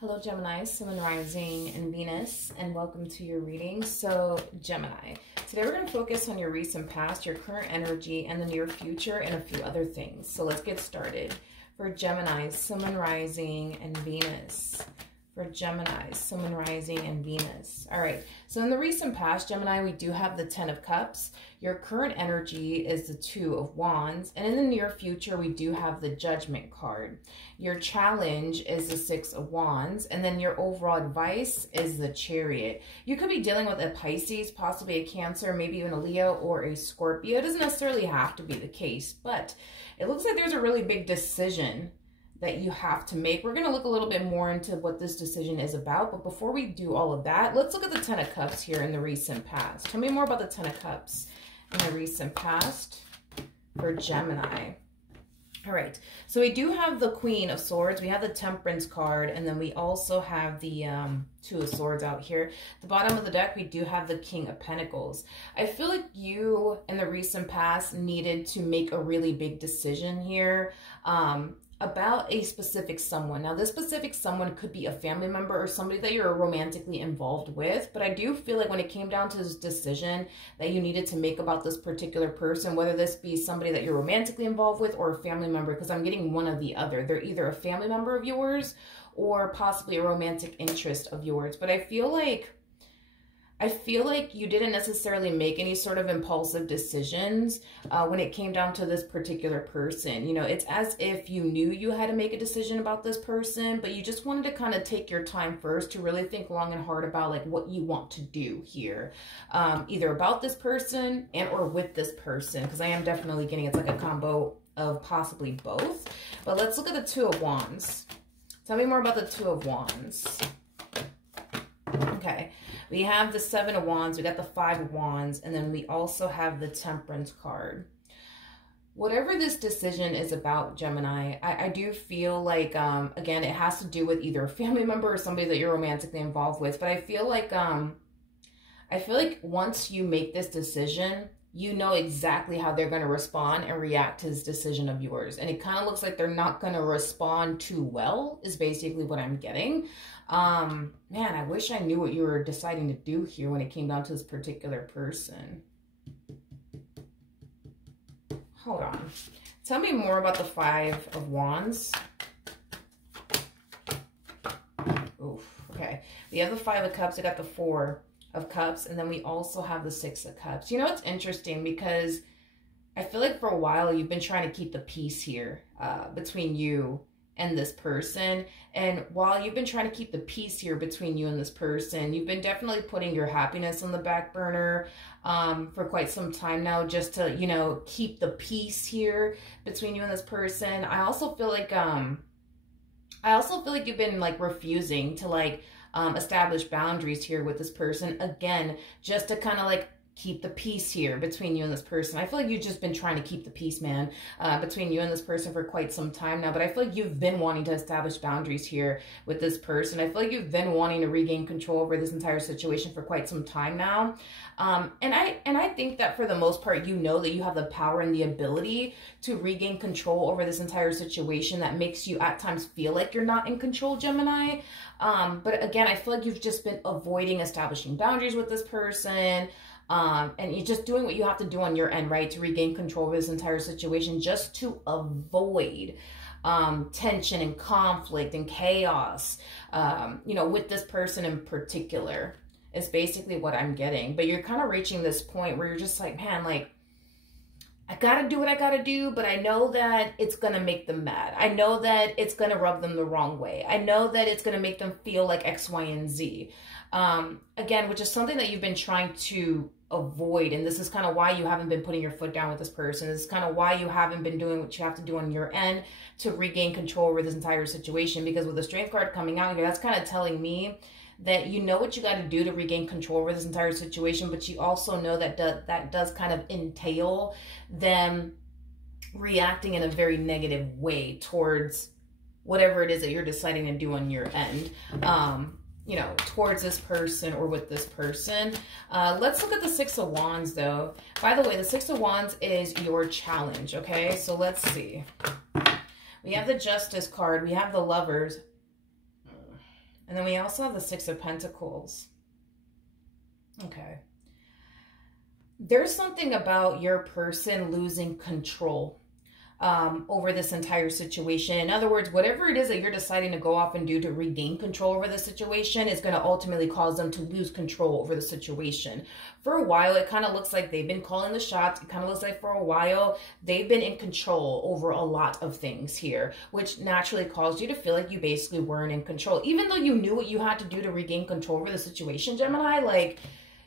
Hello Gemini, Sun, Moon, Rising, and Venus, and welcome to your reading. So Gemini, today we're going to focus on your recent past, your current energy, and the near future, and a few other things. So let's get started. For Gemini, Sun, Moon, Rising, and Venus. For Gemini, Sun, Moon, Rising, and Venus. All right, so in the recent past, Gemini, we do have the 10 of Cups. Your current energy is the 2 of Wands. And in the near future, we do have the Judgment card. Your challenge is the 6 of Wands. And then your overall advice is the Chariot. You could be dealing with a Pisces, possibly a Cancer, maybe even a Leo or a Scorpio. It doesn't necessarily have to be the case, but it looks like there's a really big decision that you have to make. We're going to look a little bit more into what this decision is about. But before we do all of that, let's look at the 10 of Cups here in the recent past. Tell me more about the 10 of Cups in the recent past for Gemini. All right, so we do have the Queen of Swords, we have the Temperance card, and then we also have the 2 of Swords out here. At the bottom of the deck, we do have the King of Pentacles. I feel like you, in the recent past, needed to make a really big decision here about a specific someone. Now, this specific someone could be a family member or somebody that you're romantically involved with, but I do feel like when it came down to this decision that you needed to make about this particular person, whether this be somebody that you're romantically involved with or a family member, because I'm getting one or the other. They're either a family member of yours or possibly a romantic interest of yours. But I feel like you didn't necessarily make any sort of impulsive decisions when it came down to this particular person. You know, it's as if you knew you had to make a decision about this person, but you just wanted to kind of take your time first to really think long and hard about like what you want to do here, either about this person and or with this person, because I am definitely getting it's like a combo of possibly both. But let's look at the 2 of Wands. Tell me more about the 2 of Wands. Okay, we have the 7 of Wands, we got the 5 of Wands, and then we also have the Temperance card. Whatever this decision is about, Gemini, I do feel like, again, it has to do with either a family member or somebody that you're romantically involved with. But I feel like once you make this decision, you know exactly how they're going to respond and react to this decision of yours. And it kind of looks like they're not going to respond too well, is basically what I'm getting. Man, I wish I knew what you were deciding to do here when it came down to this particular person. Hold on. Tell me more about the 5 of Wands. Oof, okay. We have the 5 of Cups. I got the 4 of Cups, and then we also have the 6 of Cups. You know, it's interesting because I feel like for a while you've been trying to keep the peace here between you and this person. And while you've been trying to keep the peace here between you and this person, you've been definitely putting your happiness on the back burner for quite some time now, just to, you know, keep the peace here between you and this person. I also feel like you've been like refusing to like establish boundaries here with this person, again, just to kind of like keep the peace here between you and this person. I feel like you've just been trying to keep the peace, man, between you and this person for quite some time now. But I feel like you've been wanting to establish boundaries here with this person. I feel like you've been wanting to regain control over this entire situation for quite some time now. And I think that for the most part, you know that you have the power and the ability to regain control over this entire situation that makes you at times feel like you're not in control, Gemini. But again, I feel like you've just been avoiding establishing boundaries with this person. And you're just doing what you have to do on your end, right, to regain control of this entire situation, just to avoid tension and conflict and chaos, you know, with this person in particular, is basically what I'm getting. But you're kind of reaching this point where you're just like, man, like, I gotta do what I gotta do, but I know that it's gonna make them mad. I know that it's gonna rub them the wrong way. I know that it's gonna make them feel like X, Y, and Z. Again, which is something that you've been trying to avoid. And this is kind of why you haven't been putting your foot down with this person. This is kind of why you haven't been doing what you have to do on your end to regain control over this entire situation. Because with the Strength card coming out here, that's kind of telling me that you know what you got to do to regain control over this entire situation, but you also know that that does kind of entail them reacting in a very negative way towards whatever it is that you're deciding to do on your end. You know, towards this person or with this person. Let's look at the 6 of Wands, though. By the way, the 6 of Wands is your challenge, okay? So let's see. We have the Justice card. We have the Lovers. And then we also have the Six of Pentacles. Okay. There's something about your person losing control over this entire situation. In other words, whatever it is that you're deciding to go off and do to regain control over the situation is going to ultimately cause them to lose control over the situation. For a while, it kind of looks like they've been calling the shots. It kind of looks like for a while, they've been in control over a lot of things here, which naturally caused you to feel like you basically weren't in control. Even though you knew what you had to do to regain control over the situation, Gemini, like,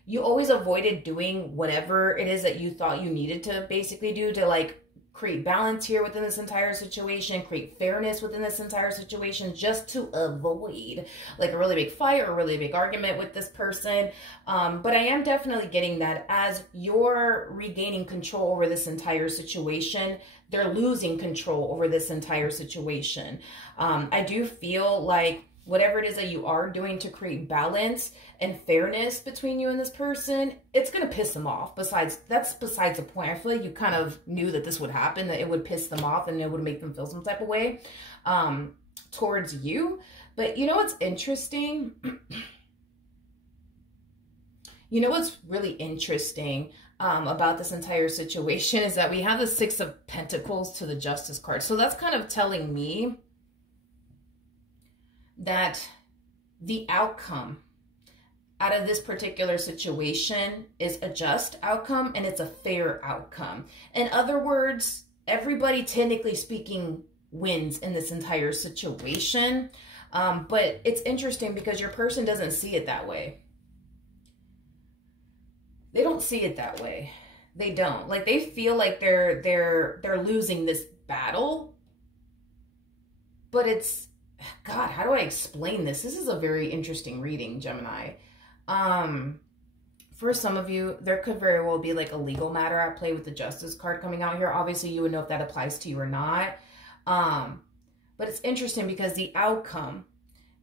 you always avoided doing whatever it is that you thought you needed to basically do to, like, create balance here within this entire situation, create fairness within this entire situation, just to avoid like a really big fight or a really big argument with this person. But I am definitely getting that as you're regaining control over this entire situation, they're losing control over this entire situation. I do feel like whatever it is that you are doing to create balance and fairness between you and this person, it's going to piss them off. That's besides the point. I feel like you kind of knew that this would happen, that it would piss them off and it would make them feel some type of way towards you. But you know what's interesting? You know what's really interesting about this entire situation is that we have the Six of Pentacles to the Justice card. So that's kind of telling me that the outcome out of this particular situation is a just outcome and it's a fair outcome. In other words, everybody technically speaking wins in this entire situation. But it's interesting because your person doesn't see it that way. They don't see it that way. They don't. Like, they feel like they're losing this battle. But it's, God, how do I explain this? This is a very interesting reading, Gemini. For some of you, there could very well be like a legal matter at play with the Justice card coming out here. Obviously, you would know if that applies to you or not. But it's interesting because the outcome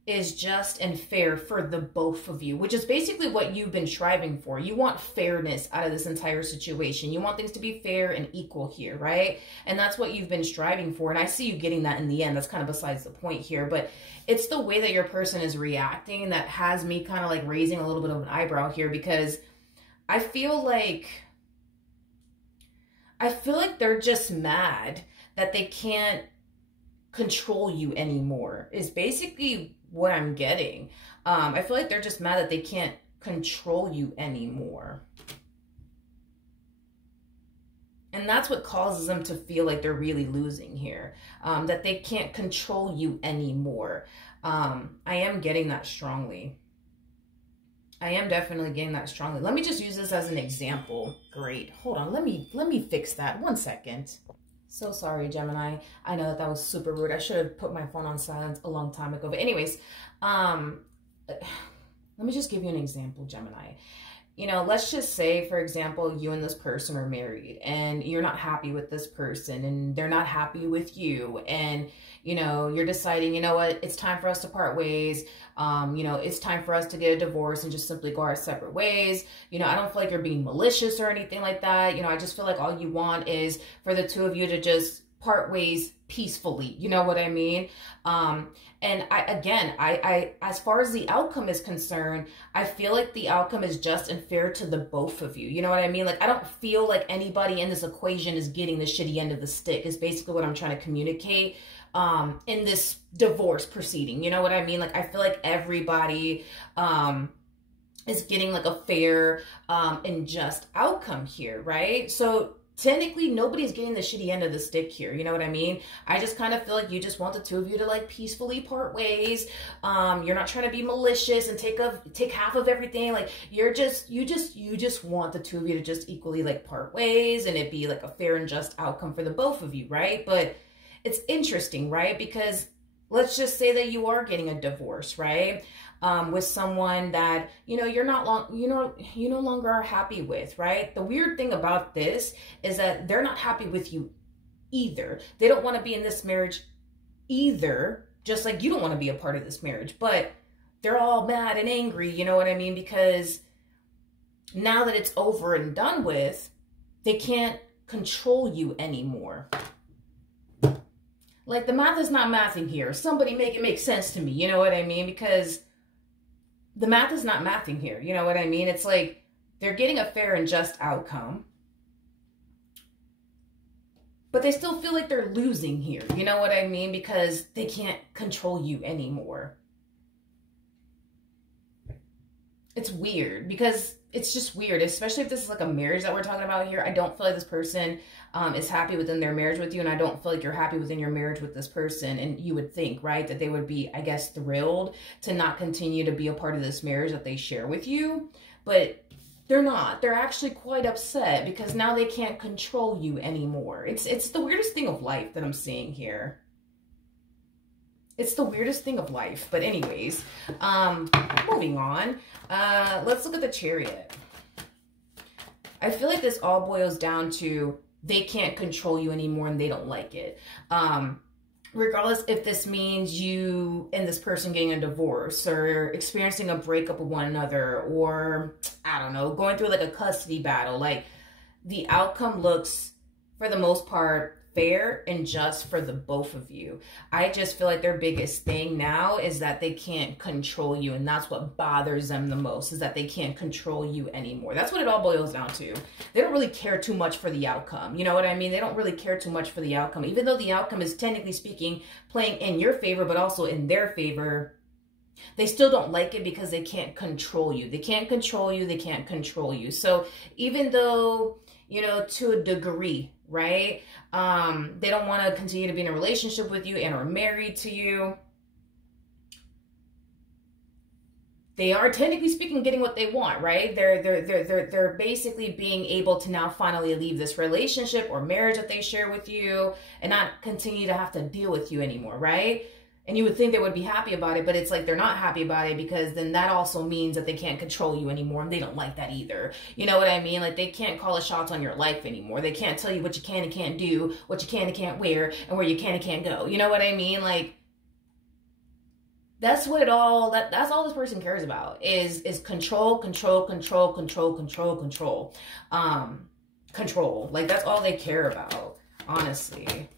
is just and fair for the both of you, which is basically what you've been striving for. You want fairness out of this entire situation. You want things to be fair and equal here, right? And that's what you've been striving for. And I see you getting that in the end. That's kind of besides the point here, but it's the way that your person is reacting that has me kind of like raising a little bit of an eyebrow here, because I feel like they're just mad that they can't control you anymore, is basically what I'm getting. I feel like they're just mad that they can't control you anymore. And that's what causes them to feel like they're really losing here. That they can't control you anymore. I am getting that strongly. I am definitely getting that strongly. Let me just use this as an example. Great. Hold on. Let me fix that. 1 second. So sorry, Gemini. I know that was super rude. I should have put my phone on silent a long time ago. But anyways, let me just give you an example, Gemini. You know, let's just say, for example, you and this person are married and you're not happy with this person and they're not happy with you. And, you know, you're deciding, you know what, it's time for us to part ways. You know, it's time for us to get a divorce and just simply go our separate ways. You know, I don't feel like you're being malicious or anything like that. You know, I just feel like all you want is for the two of you to just part ways peacefully. You know what I mean? And I as far as the outcome is concerned, I feel like the outcome is just and fair to the both of you. You know what I mean? Like, I don't feel like anybody in this equation is getting the shitty end of the stick, is basically what I'm trying to communicate in this divorce proceeding. You know what I mean? Like, I feel like everybody is getting like a fair and just outcome here, right? So technically, nobody's getting the shitty end of the stick here. You know what I mean? I just kind of feel like you just want the two of you to like peacefully part ways. You're not trying to be malicious and take half of everything. Like, you just want the two of you to just equally like part ways and it be like a fair and just outcome for the both of you, right? But it's interesting, right? Because let's just say that you are getting a divorce, right? With someone that, you know, you no longer are happy with, right? The weird thing about this is that they're not happy with you either. They don't want to be in this marriage either, just like you don't want to be a part of this marriage, but they're all mad and angry, you know what I mean? Because now that it's over and done with, they can't control you anymore. Like, the math is not mathing here. Somebody make it make sense to me, you know what I mean? Because the math is not mathing here. You know what I mean? It's like they're getting a fair and just outcome, but they still feel like they're losing here. You know what I mean? Because they can't control you anymore. It's weird, because it's just weird, especially if this is like a marriage that we're talking about here. I don't feel like this person is happy within their marriage with you, and I don't feel like you're happy within your marriage with this person. And you would think, right, that they would be, I guess, thrilled to not continue to be a part of this marriage that they share with you, but they're not. They're actually quite upset because now they can't control you anymore. It's the weirdest thing of life that I'm seeing here. It's the weirdest thing of life. But anyways, moving on. Let's look at the Chariot. I feel like this all boils down to they can't control you anymore and they don't like it. Regardless if this means you and this person getting a divorce or experiencing a breakup with one another, or I don't know, going through like a custody battle, like the outcome looks for the most part fair and just for the both of you. I just feel like their biggest thing now is that they can't control you, and that's what bothers them the most, is that they can't control you anymore. That's what it all boils down to. They don't really care too much for the outcome. You know what I mean? They don't really care too much for the outcome, even though the outcome is technically speaking playing in your favor, but also in their favor. They still don't like it because they can't control you. They can't control you. They can't control you. So even though, you know, to a degree, right, they don't want to continue to be in a relationship with you and are married to you, they are technically speaking getting what they want, right? They're basically being able to now finally leave this relationship or marriage that they share with you and not continue to have to deal with you anymore, right? And you would think they would be happy about it, but it's like they're not happy about it, because then that also means that they can't control you anymore, and they don't like that either. You know what I mean? Like, they can't call the shots on your life anymore. They can't tell you what you can and can't do, what you can and can't wear, and where you can and can't go. You know what I mean? Like, that's what that's all this person cares about is control, control, control, control, control, control. Control. Like, that's all they care about, honestly.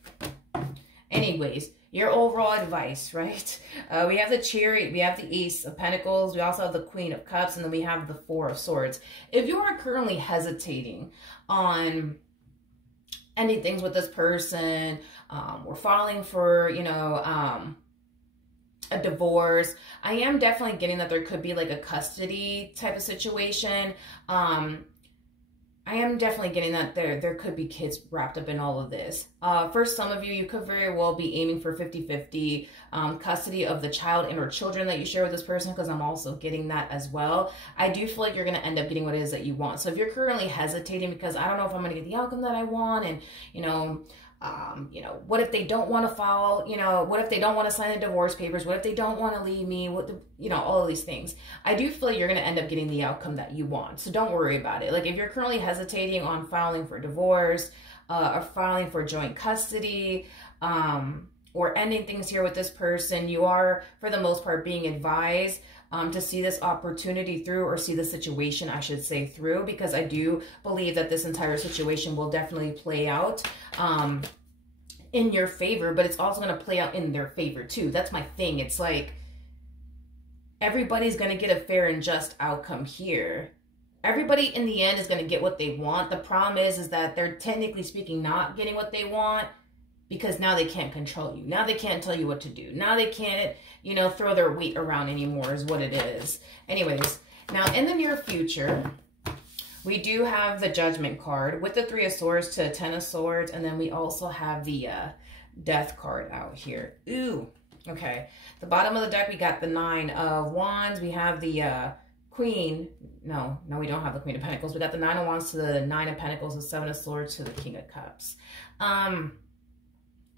Anyways, your overall advice, right? We have the Chariot, we have the Ace of Pentacles, we also have the Queen of Cups, and then we have the Four of Swords. If you are currently hesitating on ending things with this person, or filing for, you know, a divorce, I am definitely getting that there could be like a custody type of situation. I am definitely getting that there could be kids wrapped up in all of this. For some of you, you could very well be aiming for 50-50 custody of the child and or children that you share with this person, because I'm also getting that as well. I do feel like you're going to end up getting what it is that you want. So if you're currently hesitating because I don't know if I'm going to get the outcome that I want, and, you know, what if they don't want to file, you know, what if they don't want to sign the divorce papers? What if they don't want to leave me? You know, all of these things. I do feel like you're going to end up getting the outcome that you want. So don't worry about it. Like, if you're currently hesitating on filing for divorce, or filing for joint custody, or ending things here with this person, you are, for the most part, being advised to see this opportunity through, or see the situation, I should say, through, because I do believe that this entire situation will definitely play out in your favor, but it's also going to play out in their favor too. That's my thing. It's like everybody's going to get a fair and just outcome here. Everybody in the end is going to get what they want. The problem is that they're technically speaking not getting what they want, because now they can't control you. Now they can't tell you what to do. Now they can't, you know, throw their weight around anymore is what it is. Anyways, now in the near future, we do have the Judgment card with the Three of Swords to Ten of Swords. And then we also have the Death card out here. Ooh, okay. The bottom of the deck, we got the Nine of Wands. We have the Queen. No, we don't have the Queen of Pentacles. We got the Nine of Wands to the Nine of Pentacles, the Seven of Swords to the King of Cups.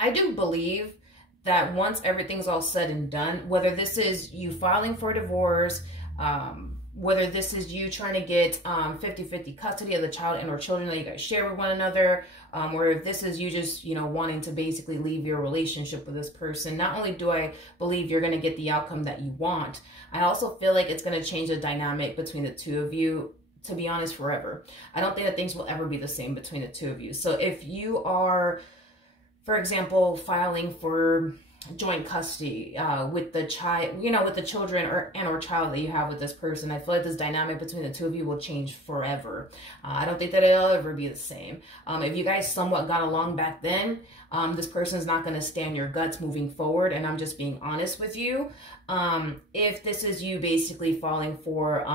I do believe that once everything's all said and done, whether this is you filing for a divorce, whether this is you trying to get 50-50 custody of the child and or children that you guys share with one another, or if this is you just, you know, wanting to basically leave your relationship with this person, not only do I believe you're going to get the outcome that you want, I also feel like it's going to change the dynamic between the two of you, to be honest, forever. I don't think that things will ever be the same between the two of you. So if you are, for example, filing for joint custody with the child, you know, with the children or child that you have with this person. I feel like this dynamic between the two of you will change forever. I don't think that it'll ever be the same. If you guys somewhat got along back then, this person's not going to stand your guts moving forward, and I'm just being honest with you. If this is you basically falling for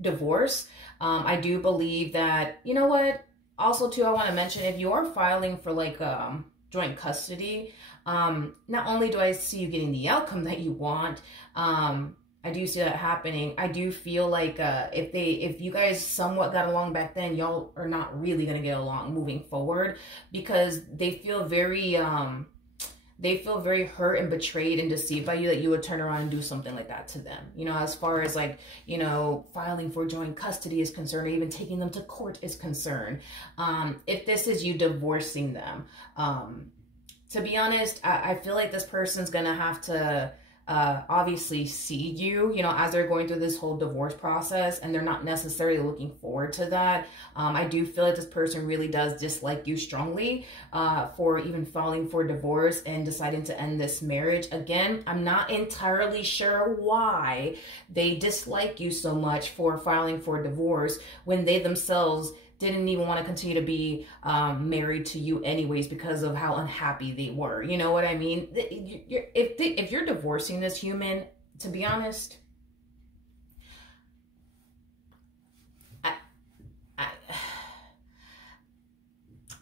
divorce, I do believe that, you know what, also too, I want to mention, if you are filing for like joint custody, not only do I see you getting the outcome that you want, I do see that happening. I do feel like if you guys somewhat got along back then, y'all are not really gonna get along moving forward, because they feel very hurt and betrayed and deceived by you, that you would turn around and do something like that to them. You know, as far as like, you know, filing for joint custody is concerned, or even taking them to court is concerned. If this is you divorcing them, to be honest, I feel like this person's gonna have to obviously see you, you know, as they're going through this whole divorce process, and they're not necessarily looking forward to that. I do feel like this person really does dislike you strongly for even filing for divorce and deciding to end this marriage. Again, I'm not entirely sure why they dislike you so much for filing for divorce when they themselves didn't even want to continue to be married to you anyways, because of how unhappy they were. You know what I mean? If you're divorcing this human, to be honest,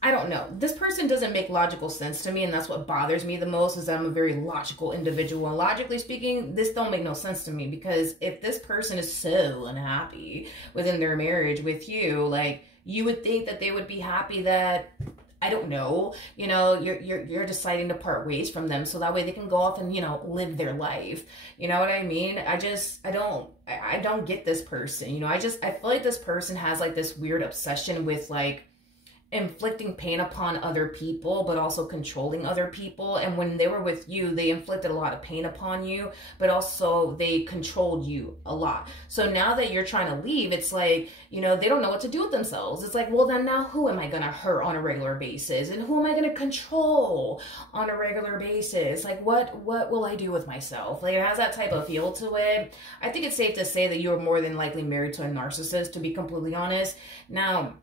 I don't know. This person doesn't make logical sense to me, and that's what bothers me the most, is that I'm a very logical individual. And logically speaking, this don't make no sense to me, because if this person is so unhappy within their marriage with you, like, you would think that they would be happy that, I don't know, you know, you're deciding to part ways from them, so that way they can go off and, you know, live their life. You know what I mean? I don't get this person. You know, I feel like this person has like this weird obsession with like inflicting pain upon other people, but also controlling other people. And when they were with you, they inflicted a lot of pain upon you, but also they controlled you a lot. So now that you're trying to leave, it's like, you know, they don't know what to do with themselves. It's like, well, then now who am I going to hurt on a regular basis? And who am I going to control on a regular basis? Like, what will I do with myself? Like, it has that type of feel to it. I think it's safe to say that you're more than likely married to a narcissist, to be completely honest. Now,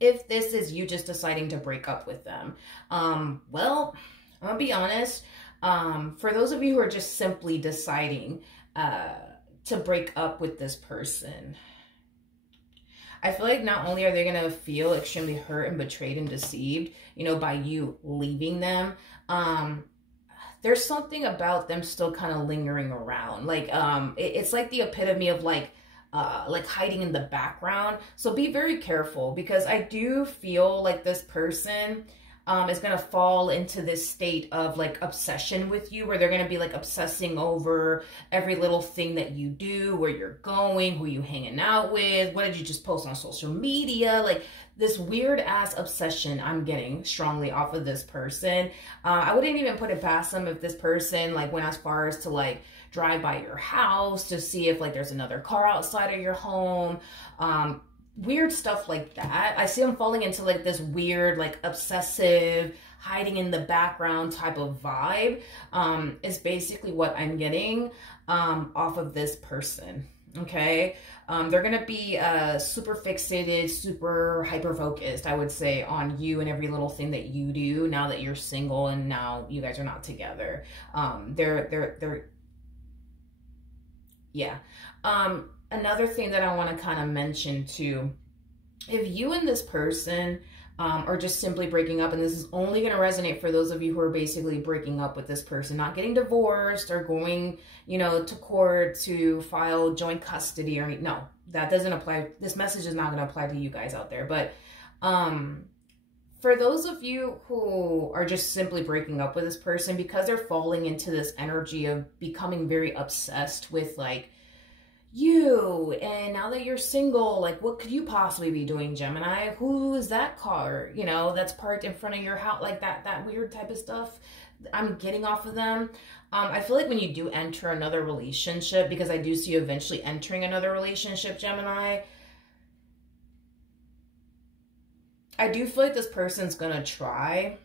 if this is you just deciding to break up with them, well, I'm gonna be honest, for those of you who are just simply deciding to break up with this person, I feel like not only are they gonna feel extremely hurt and betrayed and deceived, you know, by you leaving them, there's something about them still kind of lingering around. Like, it's like the epitome of like hiding in the background. So be very careful, because I do feel like this person is going to fall into this state of like obsession with you, where they're going to be like obsessing over every little thing that you do, where you're going, who you hanging out with, what did you just post on social media, like this weird ass obsession I'm getting strongly off of this person. I wouldn't even put it past them if this person like went as far as to like drive by your house to see if like there's another car outside of your home. Weird stuff like that. I see them falling into like this weird, like obsessive, hiding in the background type of vibe, is basically what I'm getting off of this person. Okay. They're going to be super fixated, super hyper-focused, I would say, on you and every little thing that you do now that you're single and now you guys are not together. Yeah. Another thing that I want to kind of mention too, if you and this person are just simply breaking up, and this is only going to resonate for those of you who are basically breaking up with this person, not getting divorced or going, you know, to court to file joint custody or no, that doesn't apply. This message is not going to apply to you guys out there. But for those of you who are just simply breaking up with this person because they're falling into this energy of becoming very obsessed with like you, and now that you're single, like what could you possibly be doing, Gemini? Who is that car, you know, that's parked in front of your house? Like that weird type of stuff I'm getting off of them. I feel like when you do enter another relationship, because I do see you eventually entering another relationship, Gemini, I do feel like this person's gonna try.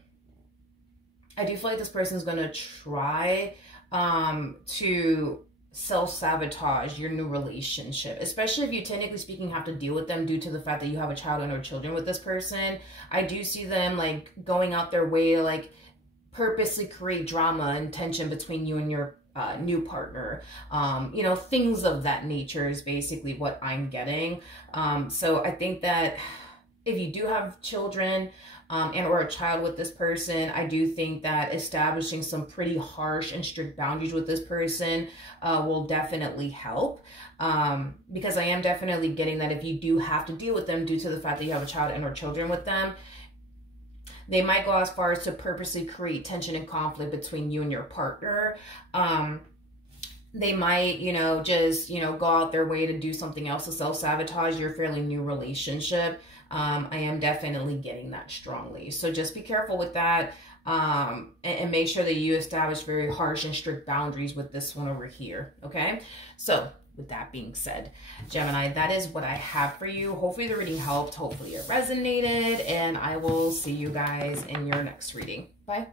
I do feel like this person is going to try to self-sabotage your new relationship, especially if you, technically speaking, have to deal with them due to the fact that you have a child and or children with this person. I do see them like going out their way to like purposely create drama and tension between you and your new partner. You know, things of that nature is basically what I'm getting. So I think that if you do have children and or a child with this person, I do think that establishing some pretty harsh and strict boundaries with this person will definitely help. Because I am definitely getting that if you do have to deal with them due to the fact that you have a child and or children with them, they might go as far as to purposely create tension and conflict between you and your partner. They might, you know, just, you know, go out their way to do something else to self-sabotage your fairly new relationship. I am definitely getting that strongly. So just be careful with that, and make sure that you establish very harsh and strict boundaries with this one over here, okay? So with that being said, Gemini, that is what I have for you. Hopefully the reading helped. Hopefully it resonated, and I will see you guys in your next reading. Bye.